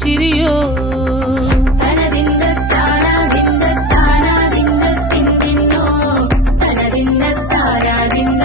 മുല്ലപ്പൂച്ചിരിയോ തനതിന്റെ താരാതിന്ദ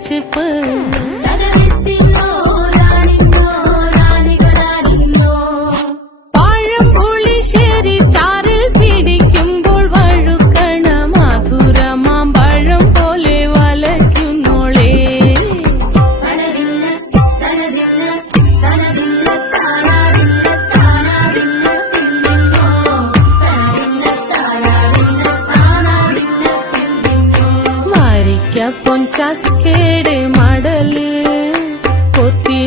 सच ಕ್ಯಾಪೊಂಚಾಕ್ ಕೇಡೆ ಮಾಡಲಿ? ಕೊತ್ತಿ